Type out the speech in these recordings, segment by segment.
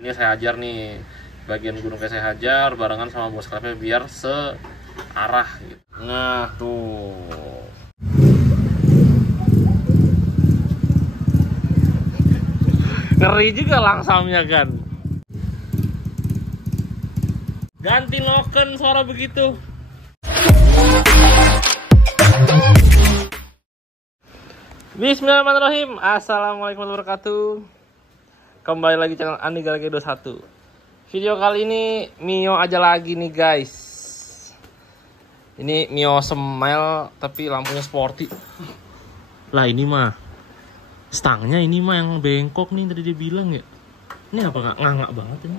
Ini saya hajar nih, bagian gunungnya saya hajar barengan sama bos klapnya biar searah gitu. Nah tuh, ngeri juga langsamnya kan. Ganti noken suara begitu. Bismillahirrahmanirrahim. Assalamualaikum warahmatullahi wabarakatuh. Kembali lagi channel Andi Galage 21. Video kali ini Mio aja lagi nih guys. Ini Mio Smile tapi lampunya sporty. Lah ini mah stangnya ini mah yang bengkok nih tadi dia bilang ya. Ini apa nggak ngangak banget ini?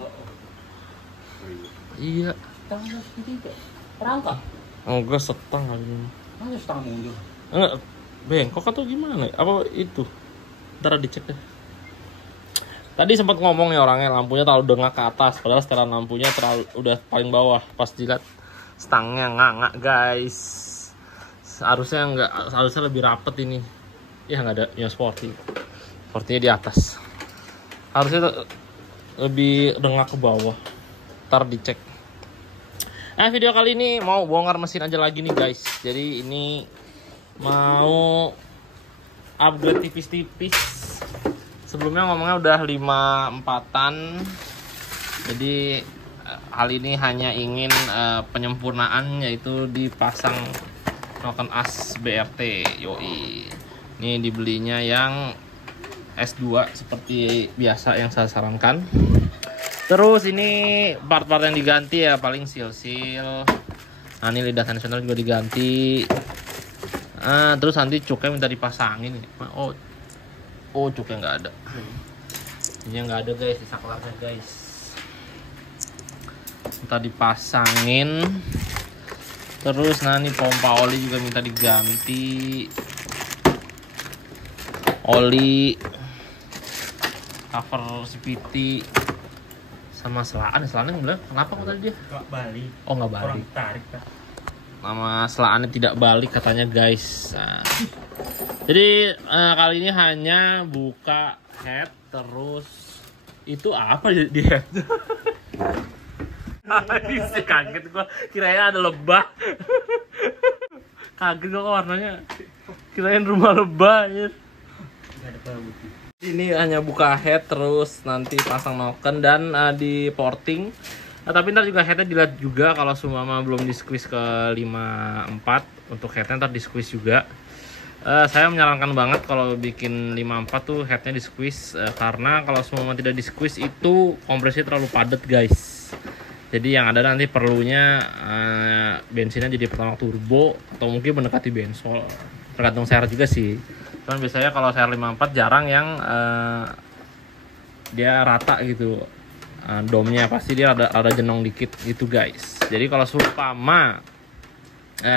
Iya. Stangnya segitiga. Perangkap. Enggak setang kali ini. Masa stang mundur? Enggak bengkok atau gimana? Apa itu? Ntar dicek deh. Tadi sempat ngomong ya orangnya lampunya terlalu dengak ke atas, padahal setelan lampunya terlalu udah paling bawah. Pas dilihat stangnya ngangak guys. Harusnya lebih rapet ini. Ya nggak ada Mio Sporty. Sporty-nya di atas. Harusnya lebih dengak ke bawah. Ntar dicek. Video kali ini mau bongkar mesin aja lagi nih guys. Jadi ini mau upgrade tipis-tipis. Sebelumnya ngomongnya udah 5/4-an. Jadi hal ini hanya ingin penyempurnaan, yaitu dipasang noken as BRT. Yoi. Ini dibelinya yang S2 seperti biasa yang saya sarankan. Terus ini part-part yang diganti ya paling seal-seal. Nah ini lidah tensioner juga diganti. Terus nanti cuknya minta dipasangin. Oh cuknya nggak ada. Ini nggak ada guys, di saklarnya guys. Minta dipasangin. Terus nah ini pompa oli juga minta diganti. Oli, cover CVT, sama selaan bilang kenapa kok tadi dia? Nggak balik. Oh nggak balik. Orang tarik kan. Nama selaannya tidak balik katanya guys. Nah, jadi kali ini hanya buka head terus itu apa di head? Kaget gua, kirain ada lebah. Kaget gua warnanya. Kirain rumah lebah ya. Nggak ada baut. Ini hanya buka head terus nanti pasang noken dan di porting. Tapi ntar juga headnya dilihat juga kalau semua belum di squeeze ke 5/4. Untuk headnya ntar di squeeze juga. Saya menyarankan banget kalau bikin 5/4 tuh headnya di squeeze, karena kalau semua tidak di squeeze itu kompresi terlalu padat guys. Jadi yang ada nanti perlunya bensinnya jadi pertamax turbo atau mungkin mendekati bensol, tergantung share juga sih. Cuman biasanya kalau share 5/4 jarang yang dia rata gitu. Domnya pasti dia ada jenong dikit gitu guys. Jadi kalau seumpama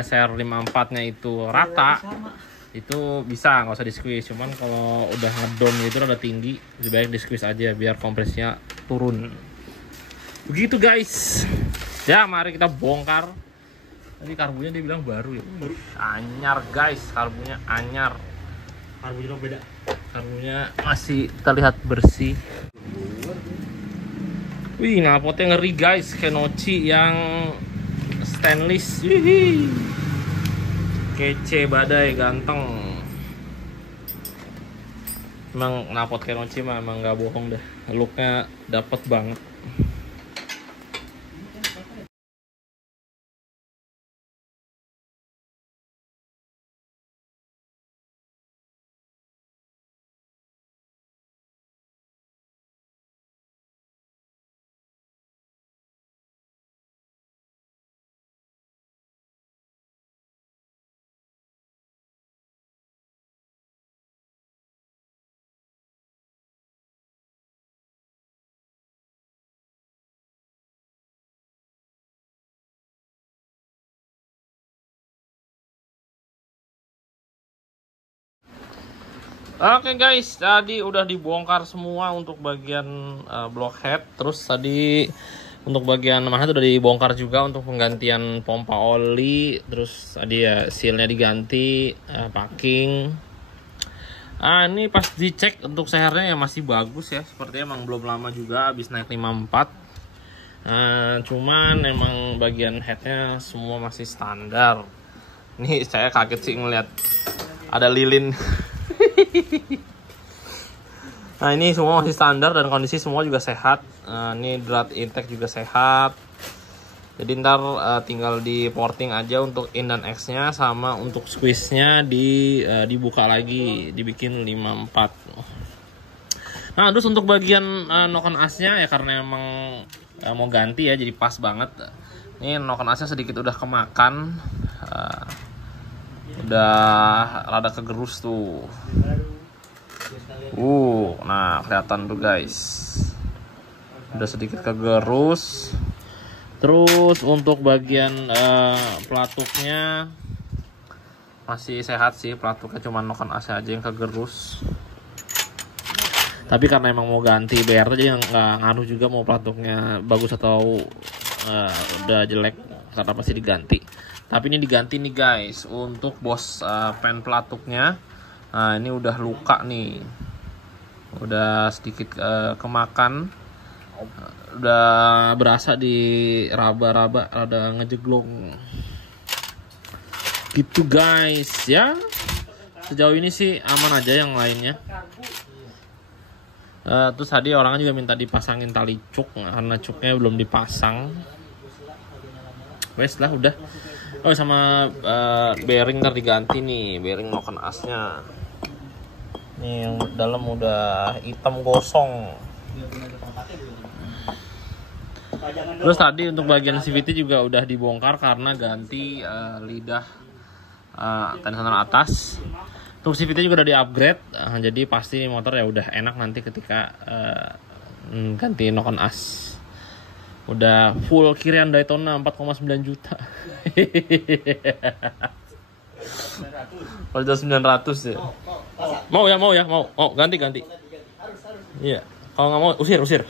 share 5/4 nya itu rata, itu bisa nggak usah di squeeze. Cuman kalau udah ngedom itu rada tinggi, lebih baik di squeeze aja biar kompresinya turun. Begitu guys. Ya mari kita bongkar. Tadi karbunya dia bilang baru ya. Baru. Anyar guys, karbunya anyar. Karbunya beda. Karbunya masih terlihat bersih. Wih, knalpotnya ngeri guys, Kenochi yang stainless. Wih, kece badai, ganteng. Emang knalpot Kenochi mah emang nggak bohong deh, looknya dapet banget. Oke guys, tadi udah dibongkar semua untuk bagian blockhead. Terus tadi untuk bagian mana itu udah dibongkar juga untuk penggantian pompa oli. Terus tadi ya sealnya diganti, packing. Ini pas dicek untuk sehernya ya masih bagus ya. Sepertinya emang belum lama juga habis naik 54. Cuman emang bagian headnya semua masih standar. Ini saya kaget sih ngeliat ada lilin. Nah ini semua masih standar dan kondisi semua juga sehat. Ini drat intake juga sehat. Jadi ntar tinggal di porting aja untuk in dan X nya, sama untuk squeeze nya dibuka lagi, dibikin 54. Nah terus untuk bagian noken asnya ya, karena emang mau ganti ya, jadi pas banget. Ini noken asnya sedikit udah kemakan, udah rada kegerus tuh. Nah kelihatan tuh guys, udah sedikit kegerus. Terus untuk bagian pelatuknya masih sehat sih, pelatuknya cuma noken AC aja yang kegerus. Tapi karena emang mau ganti BR aja, nggak ngaruh juga mau pelatuknya bagus atau udah jelek, karena pasti diganti. Tapi ini diganti nih guys untuk bos pen pelatuknya. Nah ini udah luka nih, udah sedikit kemakan. Udah berasa di raba-raba, rada ngejeglong gitu guys ya. Sejauh ini sih aman aja yang lainnya. Terus tadi orangnya juga minta dipasangin tali cuk karena cuknya belum dipasang. Wes lah udah. Oh sama bearing ntar diganti nih, bearing noken asnya. Nih yang dalam udah hitam gosong. Terus tadi untuk bagian CVT juga udah dibongkar karena ganti lidah tensioner atas. Untuk CVT juga udah di upgrade, jadi pasti motor ya udah enak nanti ketika ganti noken as. Udah full kirian Daytona 4,9 juta. Udah 900 ya. Mau ganti. Iya. Kalau nggak mau usir.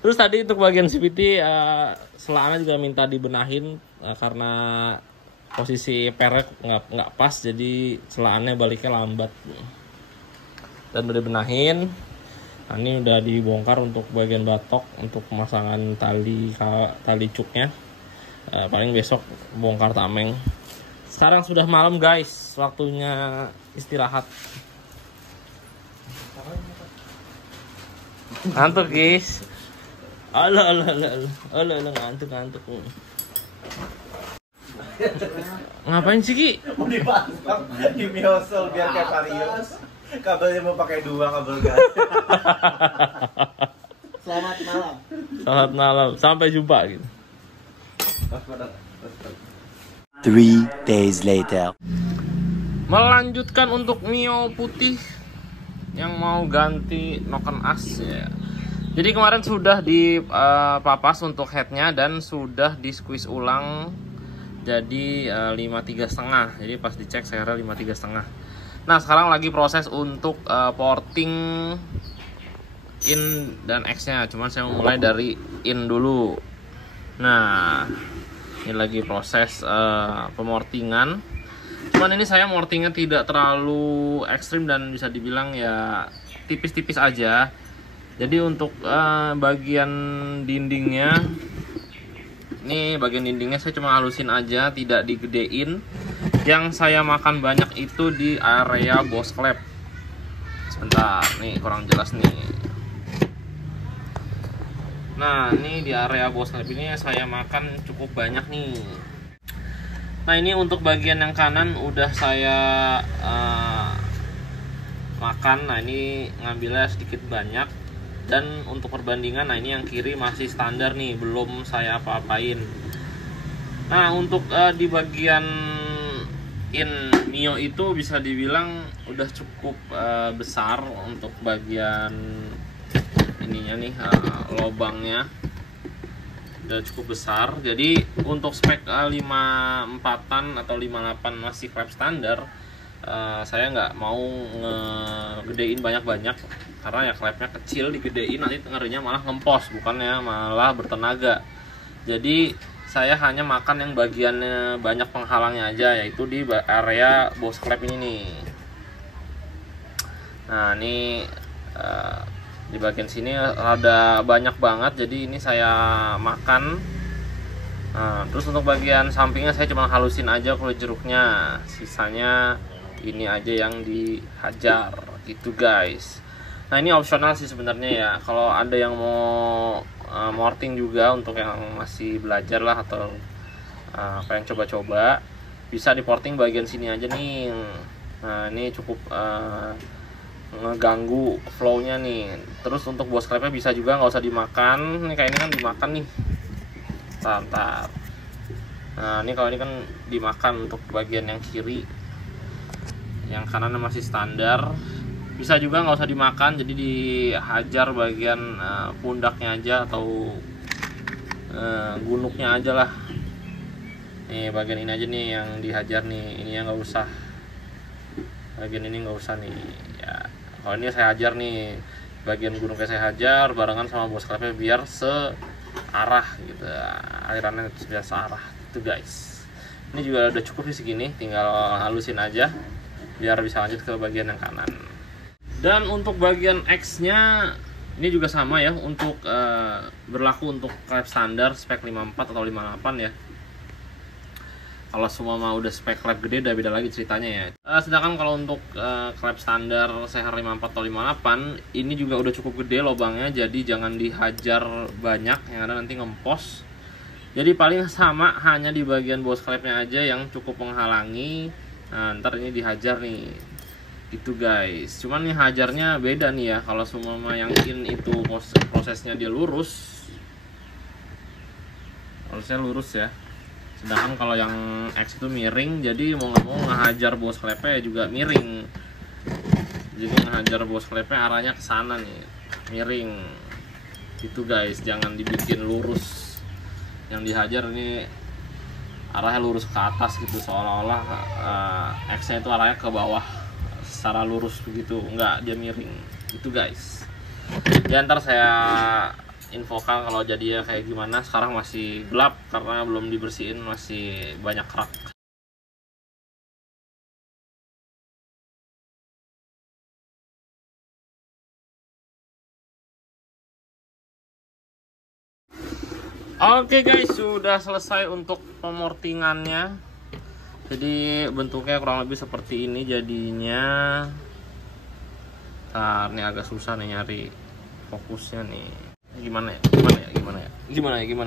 Terus tadi untuk bagian CVT selaannya juga minta dibenahin karena posisi perek nggak pas, jadi selaannya baliknya lambat. Dan udah dibenahin. Nah, ini udah dibongkar untuk bagian batok untuk pemasangan tali cuknya. Paling besok bongkar tameng. Sekarang sudah malam guys, waktunya istirahat. Ngantuk guys. Alah ngantuk. Ngapain sih Ki? Mau dipasang di miosol biar kayak Varios. Kabelnya mau pakai 2 kabel gas. Selamat malam. Sampai jumpa gitu. 3 days later. Melanjutkan untuk Mio putih yang mau ganti noken as ya. Jadi kemarin sudah dipapas untuk headnya dan sudah di squeeze ulang jadi 53,5. Jadi pas dicek saya 53,5. Nah sekarang lagi proses untuk porting in dan X nya. Cuman saya mau mulai dari in dulu. Nah ini lagi proses pemortingan. Cuman ini saya mortingnya tidak terlalu ekstrim dan bisa dibilang ya tipis-tipis aja. Jadi untuk bagian dindingnya, ini bagian dindingnya saya cuma halusin aja, tidak digedein. Yang saya makan banyak itu di area boss clap. Sebentar, nih kurang jelas nih. Nah, ini di area boss clap ini saya makan cukup banyak nih. Nah, ini untuk bagian yang kanan udah saya makan. Nah, ini ngambilnya sedikit banyak. Dan untuk perbandingan, nah ini yang kiri masih standar nih, belum saya apa-apain. Nah untuk di bagian in Mio itu bisa dibilang udah cukup besar untuk bagian ininya nih, lobangnya udah cukup besar. Jadi untuk spek 54an atau 58 masih klep standar, saya nggak mau ngegedein banyak-banyak karena ya klepnya kecil, digedein nanti ngerinya malah ngempos, bukannya malah bertenaga. Jadi saya hanya makan yang bagiannya banyak penghalangnya aja, yaitu di area bos klep ini nih. Nah ini di bagian sini rada banyak banget, jadi ini saya makan. Nah, terus untuk bagian sampingnya saya cuma halusin aja kulit jeruknya, sisanya ini aja yang dihajar gitu guys. Nah ini opsional sih sebenarnya ya, kalau ada yang mau morting juga untuk yang masih belajar lah atau pengen coba-coba, bisa di porting bagian sini aja nih. Nah ini cukup ngeganggu flownya nih. Terus untuk bos klepnya bisa juga nggak usah dimakan, ini kayak ini kan dimakan nih. Ntar. Nah ini kalau ini kan dimakan untuk bagian yang kiri, yang kanan masih standar. Bisa juga nggak usah dimakan, jadi dihajar bagian pundaknya aja atau gunuknya aja lah. Nih bagian ini aja nih yang dihajar nih, ini yang nggak usah. Bagian ini nggak usah nih. Ya kalau ini saya hajar nih, bagian gunuknya saya hajar barengan sama bos klepnya biar searah gitu, alirannya biar searah itu guys. Ini juga udah cukup sih segini, tinggal halusin aja biar bisa lanjut ke bagian yang kanan. Dan untuk bagian X-nya ini juga sama ya, untuk berlaku untuk klep standar spek 54 atau 58 ya. Kalau semua mau udah spek klep gede udah beda lagi ceritanya ya. Sedangkan kalau untuk klep standar CHR 54 atau 58 ini juga udah cukup gede lubangnya, jadi jangan dihajar banyak, yang ada nanti ngempos. Jadi paling sama hanya di bagian bos klepnya aja yang cukup menghalangi. Nah, ntar ini dihajar nih gitu guys. Cuman nih hajarnya beda nih ya, kalau semua yang in itu prosesnya dia lurus, harusnya lurus ya. Sedangkan kalau yang X itu miring, jadi mau nggak mau ngehajar bos klepnya juga miring. Jadi ngehajar bos klepnya arahnya ke sana nih, miring gitu guys. Jangan dibikin lurus, yang dihajar ini arahnya lurus ke atas gitu, seolah-olah X-nya itu arahnya ke bawah secara lurus begitu, enggak, dia miring gitu guys. Ya ntar saya infokan kalau jadinya kayak gimana. Sekarang masih gelap karena belum dibersihin, masih banyak kerak. Oke guys, sudah selesai untuk pemortingannya. Jadi bentuknya kurang lebih seperti ini jadinya. Nah, ini agak susah nih nyari fokusnya nih. Gimana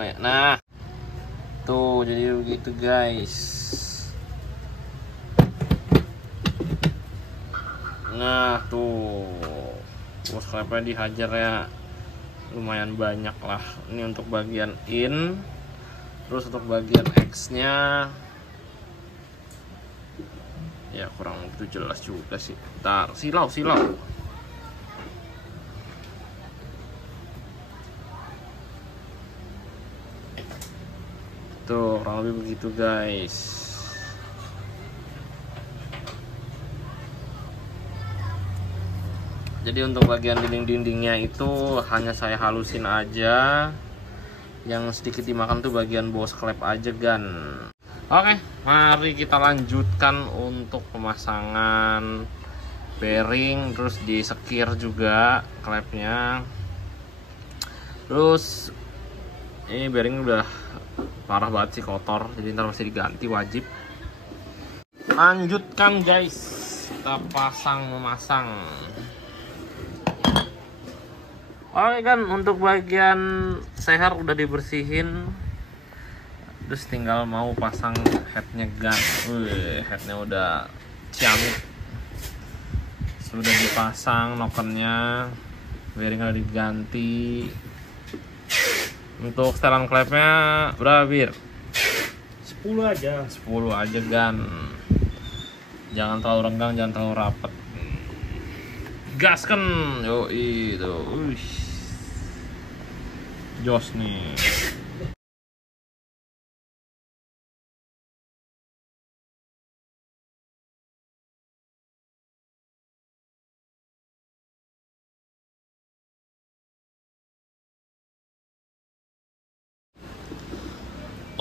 ya? Nah, tuh jadi begitu guys. Nah, tuh bos klepnya dihajar ya, lumayan banyak lah. Ini untuk bagian in. Terus untuk bagian X-nya ya kurang begitu jelas juga sih. Ntar silau tuh kurang lebih begitu guys. Jadi untuk bagian dinding-dindingnya itu hanya saya halusin aja, yang sedikit dimakan tuh bagian bos klep aja gan. Oke, mari kita lanjutkan untuk pemasangan bearing, terus disekir juga klepnya. Terus ini bearing udah parah banget sih, kotor, jadi ntar masih diganti wajib. Lanjutkan guys, kita memasang. Oke kan, untuk bagian seher udah dibersihin. Terus tinggal mau pasang headnya gan. Headnya udah ciamik, sudah dipasang nokennya, bearing udah diganti. Untuk setelan klepnya berapa Bir? 10 aja. 10 aja gan. Jangan terlalu renggang, jangan terlalu rapet. Gaskan, yoi tuh. Jos nih.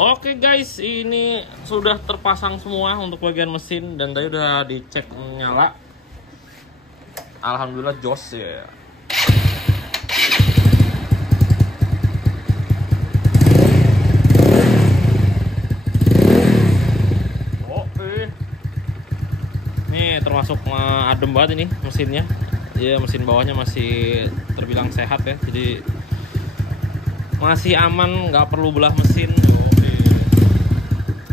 Oke guys, ini sudah terpasang semua untuk bagian mesin dan tadi udah dicek nyala. Alhamdulillah jos ya. Oke. Nih termasuk adem banget ini mesinnya. Ya mesin bawahnya masih terbilang sehat ya. Jadi masih aman, nggak perlu belah mesin.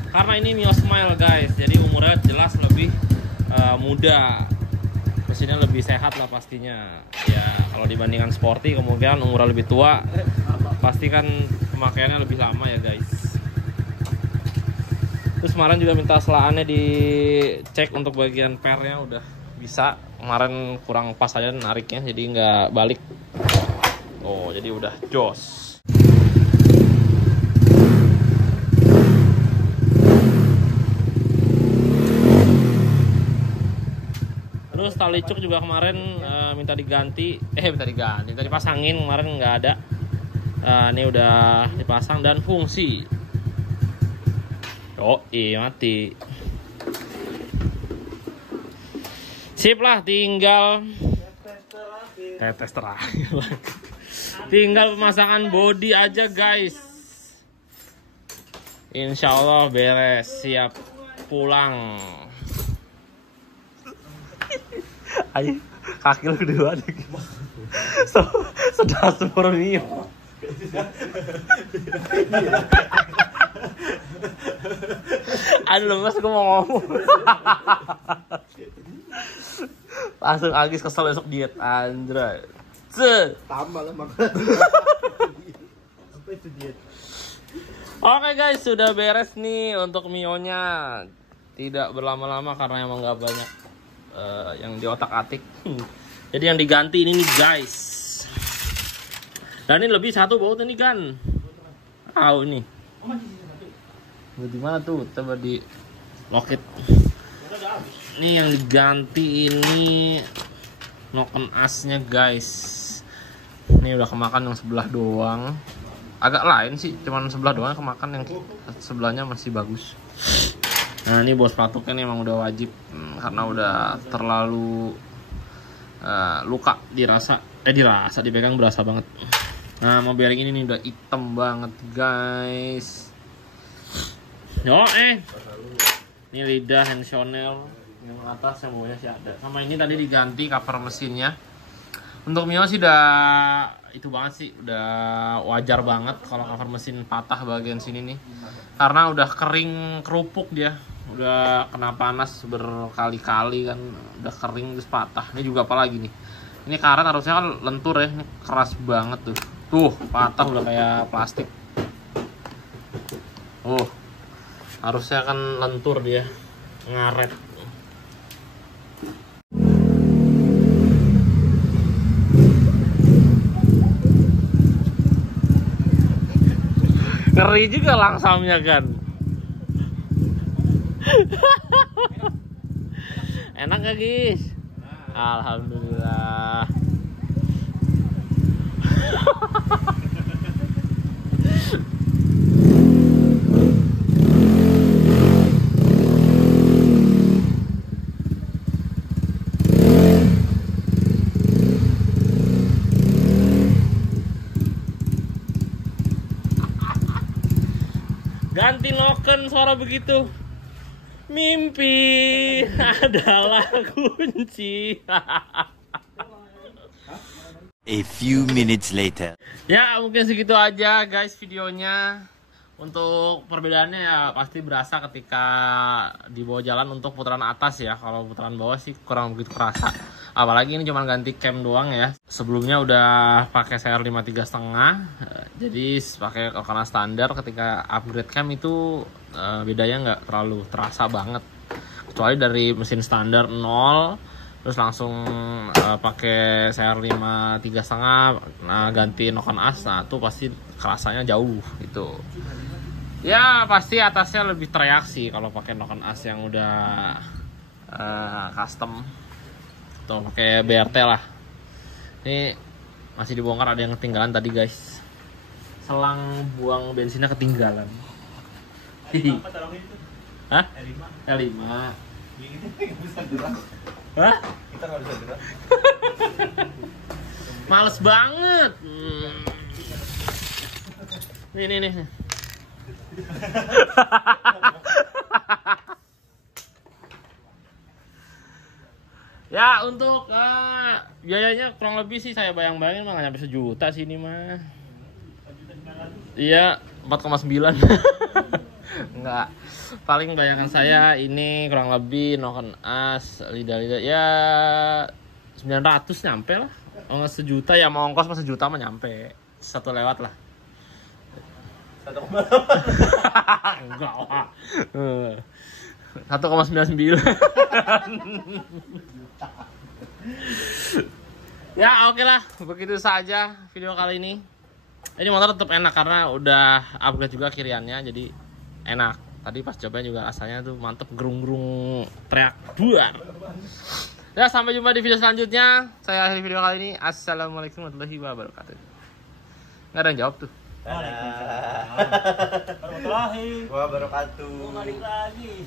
Karena ini Mio Smile guys, jadi umurnya jelas lebih muda, mesinnya lebih sehat lah pastinya. Ya kalau dibandingkan Sporty kemungkinan umurnya lebih tua, pasti kan pemakaiannya lebih lama ya guys. Terus kemarin juga minta selaannya dicek untuk bagian pernya udah bisa. Kemarin kurang pas aja nariknya, jadi nggak balik. Oh jadi udah jos. Terus tali cuk juga kemarin minta diganti, minta dipasangin, kemarin nggak ada. Ini udah dipasang dan fungsi. Oh iya mati. Sip lah, tinggal tetes terakhir. Tinggal pemasangan bodi aja guys. Insya Allah beres, siap pulang. Ayo, kaki lu kedua deh. Sedang super Mio. Aduh lemes, gue mau ngomong. Langsung Agis kesel besok diet, Andra. Tambah lah makan. Apa itu diet? Oke guys, sudah beres nih untuk Mio-nya. Tidak berlama-lama karena emang nggak banyak yang di otak-atik. Jadi yang diganti ini nih guys. Dan ini lebih satu baut ini kan. Tahu ini. Di mana tuh? Coba di loket. Ini yang diganti ini noken asnya guys. Ini udah kemakan yang sebelah doang. Agak lain sih, cuman sebelah doang kemakan, yang sebelahnya masih bagus. Nah ini bos pelatuknya emang udah wajib karena udah terlalu luka, dirasa dipegang berasa banget. Nah mau bearing ini nih udah hitam banget guys. Ini lidah Hensionel yang atas yang bawahnya sih ada. Sama ini tadi diganti cover mesinnya. Untuk Mio sih udah itu banget sih, udah wajar banget kalau cover mesin patah bagian sini nih. Karena udah kering kerupuk dia. Udah kena panas berkali-kali kan, udah kering terus patah. Ini juga apalagi nih. Ini karet harusnya kan lentur ya, ini keras banget tuh. Tuh, patah udah kayak plastik. Harusnya kan lentur dia, ngaret. Ngeri juga langsamnya kan. Enak gak guys? Alhamdulillah. Ganti noken suara begitu. Mimpi adalah kunci. A few minutes later. Ya mungkin segitu aja guys videonya. Untuk perbedaannya ya pasti berasa ketika di bawah jalan untuk putaran atas ya. Kalau putaran bawah sih kurang begitu kerasa. Apalagi ini cuma ganti cam doang ya. Sebelumnya udah pakai CR 53,5. Jadi pakai karena standar, ketika upgrade cam itu bedanya nggak terlalu terasa banget. Kecuali dari mesin standar 0 terus langsung pakai CR 53,5, nah ganti noken as, nah itu pasti kerasanya jauh gitu. Ya pasti atasnya lebih tereaksi kalau pakai noken as yang udah custom atau pakai BRT lah. Ini masih dibongkar, ada yang ketinggalan tadi guys, selang buang bensinnya ketinggalan. Hah? L5. Kita nggak bisa gerak. Hah? Kita nggak bisa gerak. Males banget. Nih. Ya untuk biayanya kurang lebih sih saya bayang-bayangin mah nggak nyampe 1 juta sih ini mah. Iya 4,9. Enggak. Paling bayangan saya ini kurang lebih noken as lidah-lidah ya 900 nyampe lah. Oh nggak 1 juta ya mau ongkos mah 1 juta mah nyampe. 1 lewat lah. 1,8. Enggak lah. 1,99. Ya oke lah, begitu saja video kali ini. Ini motor tetap enak karena udah upgrade juga kiriannya, jadi enak. Tadi pas cobain juga rasanya tuh mantep, gerung-gerung teriak duar. Ya sampai jumpa di video selanjutnya. Saya akhiri video kali ini. Assalamualaikum warahmatullahi wabarakatuh. Nggak ada yang jawab tuh. Warahmatullahi wabarakatuh. Balik lagi.